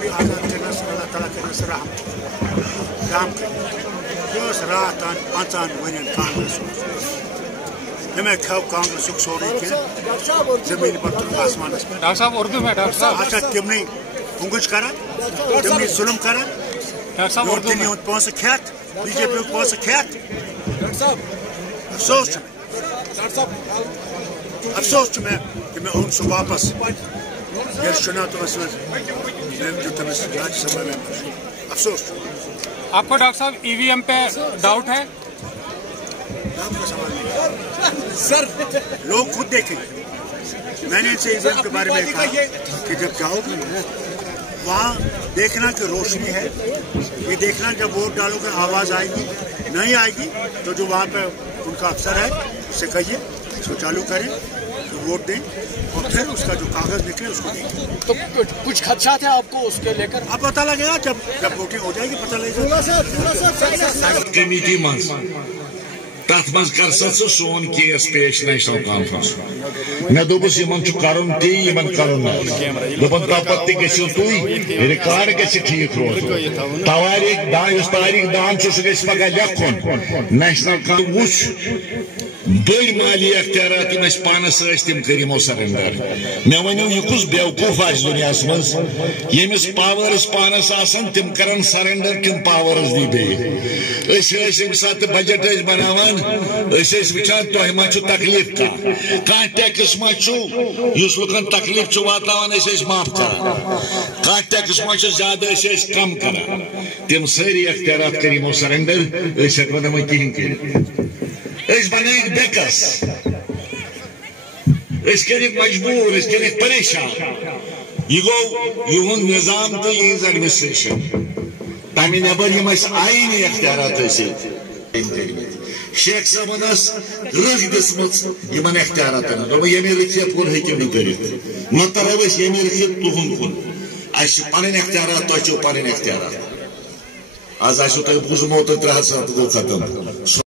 भी आजाद करना अल्लाह ताला करना रहम ये रात 5 वन कांग्रेस हमें खाओ कांग्रेस सोरे जमीन पर आसमान डॉक्टर साहब उर्दू में डॉक्टर साहब अच्छा तिमनी पुंगुच करा तिमनी जुल्म करा डॉक्टर साहब उर्दू में पोस खेत बीजेपी पोस खेत अफसोस अफसोस मैं कि मैं उन वापस चुनाव राज्यसभा में अफसोस। आपको डॉक्टर साहब ईवीएम पे डाउट है? सर लोग खुद देखेंगे। मैंने इनसे ईवीएम के बारे में कहा कि जब जाओगे वहाँ देखना कि रोशनी है, ये देखना जब वोट डालोगे आवाज़ आएगी, नहीं आएगी तो जो वहाँ पे उनका अफसर है उससे कहिए इसको चालू करें तो वोट दें और फिर उसका जो कागज निकले उसको दें। तो कुछ खदशात है आपको उसके लेकर? अब पता लगेगा जब वोटिंग हो जाएगी, पता लगेगा। कमेटी मज तथ मज कर सोन केस पेश नेशनल कॉन्फ्रेंस मे दोपस करन ती करन दोपन तपत गो तुई रिकॉर्ड ग ठीक रोज तारीख दान पगह लेखन नेशनल वुच बड़ माली अख्तियारात पानस तम करिमो सरेंडर मे वनो यह कुछ बेवकूफ आज दुनिया मज यमिस पावर्स पानस आसन तम करन सरेंडर किम पावर्स दी बे सात बजट बनावान वचान तुह मा तकलीफ कह टैक्स मा लुकन तकलीफ वातान माफ कर कह टैक्स मा ज्यादा कम कर तम सारी अख्तियारात करिमो सरेंडर हेको नो कहें कर बन बेकस कर मजबूर कर परेशान यह गो युन निजाम तो यह एडमिनिस्ट्रेशन तमें नबर आईनी अख्तियारात शेख साहबन रख दिसमत अख्तियारातन यमे रखियत कुन हेकिव न कर मतलब यमे रखियत तुहन कुन पन अख्तियारात तुम पन अख्तियारात आज तुम बूझमो तो 3 साल गो खत्म।